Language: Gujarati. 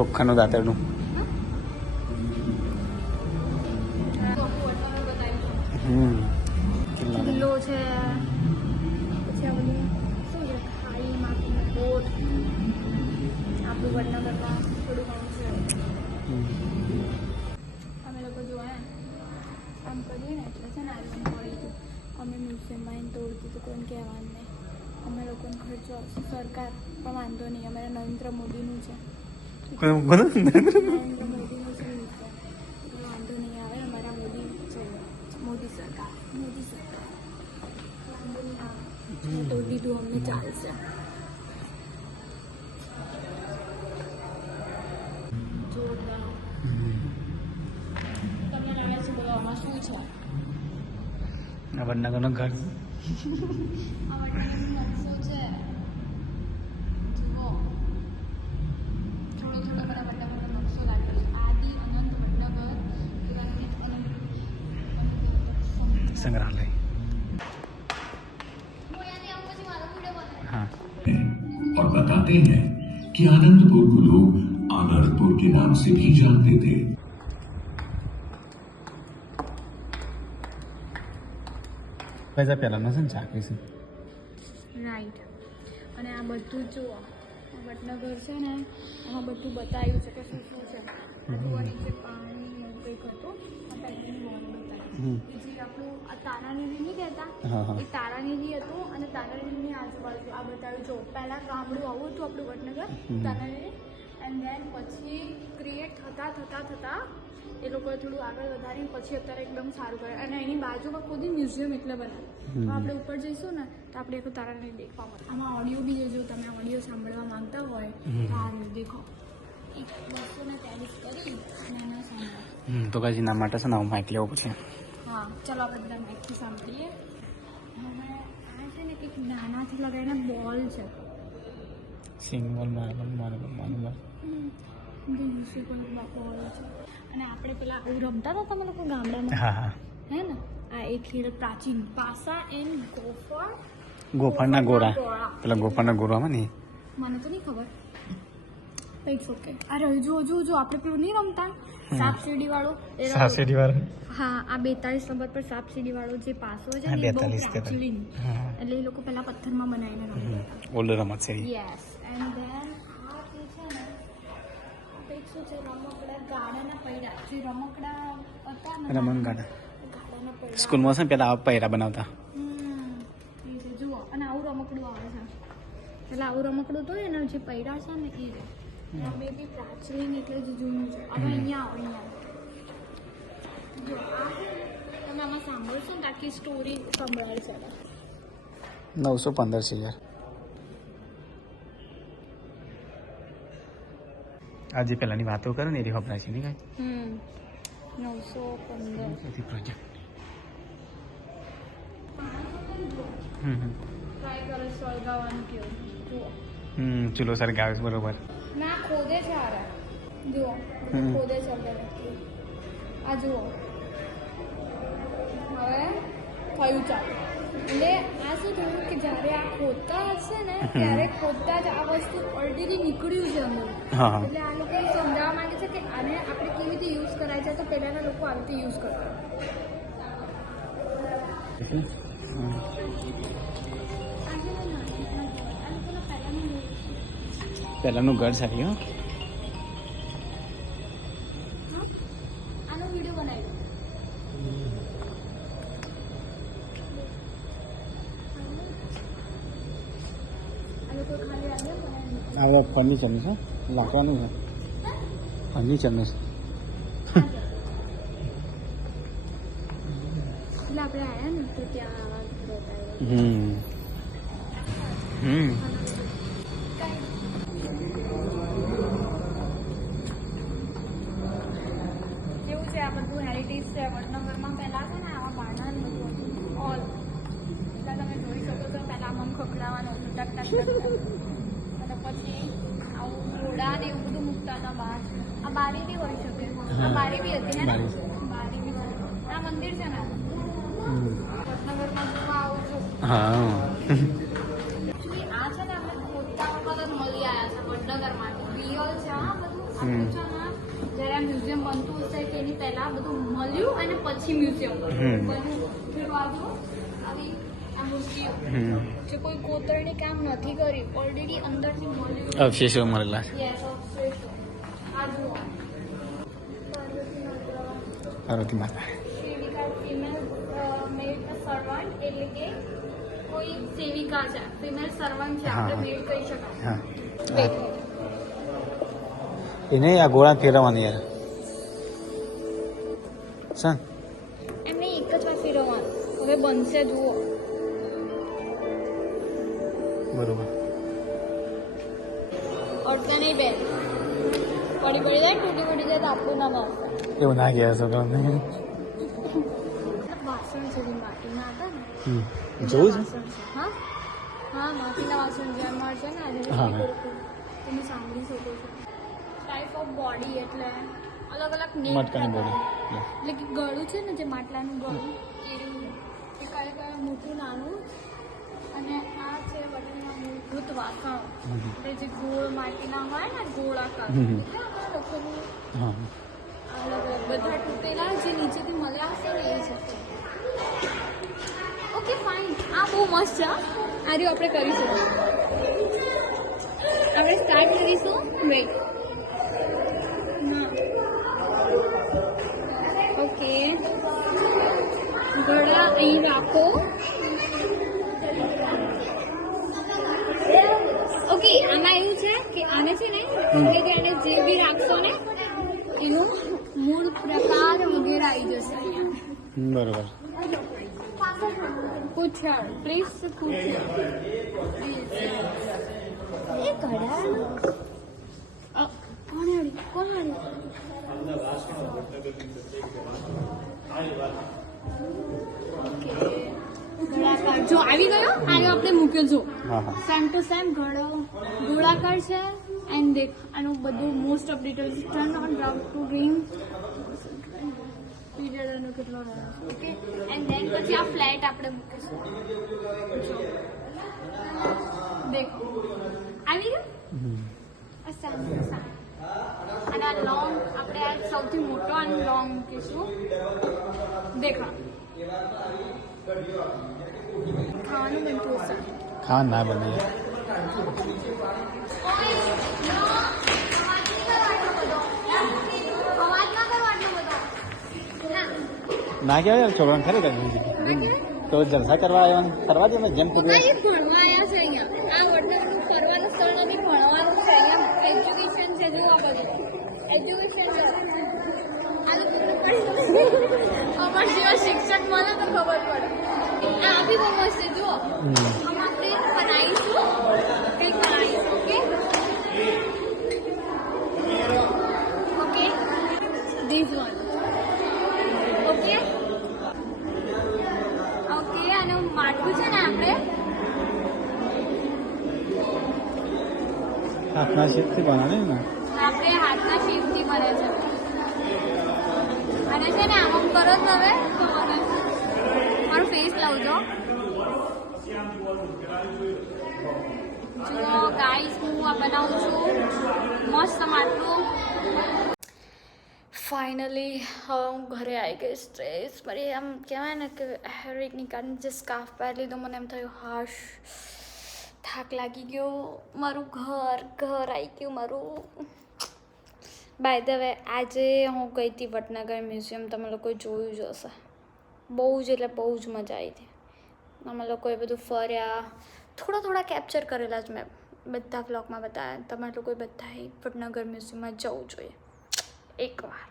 લોખંડનું દાંતરડું અમે મ્યુઝિયમમાં તોડતું હતું કોઈને કહેવાનું નહીં. અમે લોકોનો ખર્ચો સરકાર પણ વાંધો નહીં. અમારે નરેન્દ્ર મોદીનું છે. છે વાંધો નહીં આવે અમારા મોદી છે મોદી સરકાર મોદી સરકાર તો લીધું અમને લાગે છે બોલો આમાં શું છે આ વડનગરનું ઘર આ વડનગરનો નકશો છે જુઓ થોડો થોડો બધા વડનગરનો નકશો લાગેલો છે આદિ અનંત વડનગર પુરાતન અનંત સંગ્રહાલય हाँ और बताते हैं कि आनंदपुर को लोग आनंदपुर के नाम से भी जानते थे પૈસા પહેલાંનો છે ને ચાકરી છે રાઈટ અને આ બધું જ જુઓ આ વડનગર છે ને એમાં બધું બતાવ્યું છે કે શું શું છે બધું આ નીચે પાણી એવું કંઈક હતું આ પહેલાંની વોલ હમ. આપણું આ તારાનીરી નહીં કહેતા? હા, હા. એ તારાનીરી હતું અને તારાનીરીની આજુબાજુ આ બતાવ્યું. જો પહેલાં ગામડું આવું હતું આપણું વડનગર. તારાનીરી એન્ડ દેન પછી ક્રિએટ થતાં થતાં થતાં એ લોકોએ થોડું આગળ વધારીને પછી અત્યારે એકદમ સારું કરે અને એની બાજુમાં ખુદ મ્યુઝિયમ એટલે બનાવે આપણે ઉપર જઈશું ને તો આપણે એક તારાને દેખવા મળે. આમાં ઓડિયો બી જો તમે ઓડિયો સાંભળવા માંગતા હોય. તો આ દેખો. તો પછી એના માટે છે ને માઇક લેવો પછી. હા ચલો આપણે બધા માઇકથી સાંભળીએ હવે આ છે ને એક નાનાથી લગાવીને બોલ છે સિંગલ માર્બલ માર્બલ માર્બલ અને આપણે પેલા આવું રમતા હતા તમે લોકો ગામડામાં હા હા હે ને આ એક ખેલ પ્રાચીન પાસા એન્ડ ગોફળ ગોફળના ગોરા. પેલા ગોફરના ગોરામાં ને મને તો નહીં ખબર ઇટ્સ ઓકે અરે જો જો જો આપણે પેલું નહીં રમતા? સાપ સીડી વાળો એ સીડી વાળો હા આ બેતાલીસ નંબર પર સાપ સીડી વાળો જે પાસો છે ને એ બહુ 42 પ્રાચીન એટલે એ લોકો પહેલા પથ્થરમાં બનાવીને રમતા. ઓલ્ડ રમત છે. યસ એન્ડ ધેન આ જે છે ને કંઈક શું છે રમકડા ગાડાના પૈડા. જે રમકડા હતા ને રમણ ગાડા સ્કૂલમાં છે ને પેલા આ પૈરા બનાવતા. જુઓ. અને આવું રમકડું આવે છે. એટલે આવું રમકડું તો એના જે પૈડા છે ને એ બે બી પ્રાચીન એટલે જ જૂનું છે. હવે અહીંયા આવો અહીંયા જો આ ને, તમે આમાં સાંભળશો ને આખી સ્ટોરી સંભળાય છે. નવસો પંદર છે યાર આજે પહેલાની વાતો કરે ને એ ખબર છે નહીં કાંઈ? નવસો પંદર. પ્રોજેક્ટ હમ ચૂલો સળગાવે છે બરોબર. ના ખોદે છે આરે જુઓ ખોદે છે અંદર આ જુઓ હવે થયું ચાલુ એટલે આ શું થયું કે જ્યારે આ ખોદતા હશે ને ત્યારે ખોદતા જ આ વસ્તુ ઓલરેડી નીકળ્યું છે અંદર એટલે આ લોકો એ સમજાવવા માંગે છે કે આને આપણે કેવી રીતે યુઝ કરાય છે તો પહેલાંના લોકો આવી રીતે યુઝ કરતા. આ પહેલાનું ઘર સારી હો. હા? આનો વીડિયો બનાવ્યો આ લોકો ખાલી આવ્યો બનાવી આ ફર્નિચરનું છે લાકડાનું છે. ફર્નિચરનું છે. આપણે આવ્યા ને તો ત્યાં હમ. હમ કેવું છે આ બધું હેરિટેજ છે વડનગરમાં પહેલાં છે ને આવા બારણા ને બધું હતું ઓલ એટલે તમે જોઈ શકો છો પહેલાં મમ ખખડાવવાનું હતું ટક ટક ટક ટક. અને પછી આવું ઘોડા ને એવું બધું મૂકતા હતા બહાર આ બારી બી શકે. આ બારી બી હતી ને? બારી બી આ મંદિર છે ને? હમ. જોવા આવું છું. હા. આ છે ને આપણે વખત મળી આવ્યા છે વડનગરમાં રિયલ છે બધું. છે જ્યારે આ મ્યુઝિયમ બનતું હશે તેની પહેલા બધું મળ્યું અને પછી મ્યુઝિયમ બન્યું. ફેર આવી આ મૂર્તિઓ. જે કોઈ કોતરણી કામ નથી કરી ઓલરેડી અંદરથી મળ્યું. અવશેષો મળેલા યસ અવશેષો. આ જુઓ. પાર્વતી માતા. સેવિકા ફિમેલ મેડ સર્વન્ટ એટલે કે કોઈ સેવિકા છે ફિમેલ સર્વન્ટ છે આપણે મેડ કહી શકાય. એને આ ગોળા ફેરવવાની યાર. સન. એમને એક જ વાર ફેરવવાનું. હવે બનશે જુઓ. બરોબર. અડકા નહીં બેન પડી પડી જાય તૂટી પડી જાય તો આપણું ના ના એવું ના ગયા છોકરાને વાસણ છે માટીના હતા ને. જોવું છે? હા? હા માટીના વાસણ જે અમાર છે ને આજે. તમે સાંભળી શકો છો. ટાઈપ ઓફ બોડી એટલે અલગ અલગ નેમ મટકાની બોડી એટલે કે ગળું છે ને જે માટલાનું ગળું. એ કયા કયા મોટું નાનું અને આ છે વડીલના મૂળભૂત વાસણો. એટલે જે ગોળ માટીના હોય ને ગોળાકાર. એટલે અમારા લોકોનું બધા તૂટેલા જે નીચેથી મળ્યા હશે ને એ છે ઓકે ફાઇન આ બહુ મસ્ત છે. આ રહ્યું આપણે કરીશું. આપણે સ્ટાર્ટ કરીશું વેટ ઓકે ઘડા અહીં રાખો ઓકે આમાં એવું છે આને છે ને ધીરે જે બી રાખશો ને એનું મૂળ પ્રકાર વગેરે આવી જશે અહીંયા. બરોબર. પૂછડ પ્લીઝ પૂછડ એ કડાળ કોણ કોણ જો આવી ગયો? આયો આપણે મૂક્યો જો. હા હા. સેમ ટુ સેમ ઘડો ગોળાકાર છે? એન્ડ દેખ આનું બધું most of details turn on route to green period એનો કેટલો રહ્યો ઓકે એન્ડ દેન પછી આ ફ્લેટ આપણે મૂકીશું. દેખો। આવી ગયું અને આ લોંગ આપણે આ સૌથી મોટો અને લોંગ મૂકીશું। દેખા। ખાવાનું બનતું હશે। ખાવા ના બને. ના કહેવાય છોકરાને ખરેખર તો જલસા કરવા આવ્યા ને? કરવા દે ને? જેમ પૂરું શિક્ષક મને તો ખબર પડે. આ બી બહુ મસ્ત છે જુઓ. हम આપણે બનાવીશું કંઈક બનાવીશું okay okay this one okay okay અને માટલું છે ને આપણે હાથના શેપથી બનાવે ને? આપણે હાથના શેપથી બને છે. અને છે ને, આમ કરો જ હવે મારું ફેસ લાવજો જુઓ ગાઈસ હું આ બનાવું છું. મસ્ત માટલું ફાઇનલી હવે હું ઘરે આવી ગઈ સ્ટ્રેસ મારી આમ કહેવાય ને કે હેરિકની કારણે જે સ્કાર્ફ પહેરી લીધો, મને એમ થયું, હાશ. થાક લાગી ગયો. મારું ઘર ઘર આવી ગયું મારું. બાય ધ વે આજે હું ગઈ હતી વડનગર મ્યુઝિયમ. તમે લોકોએ જોયું જ હશે. બહુ જ એટલે બહુ જ મજા આવી હતી. અમે લોકોએ બધું ફર્યા. થોડા થોડા કેપ્ચર કરેલા જ મેં. બધા બ્લોગમાં બતાવ્યા તમારે લોકોએ બધાએ વડનગર મ્યુઝિયમમાં જવું જોઈએ. એકવાર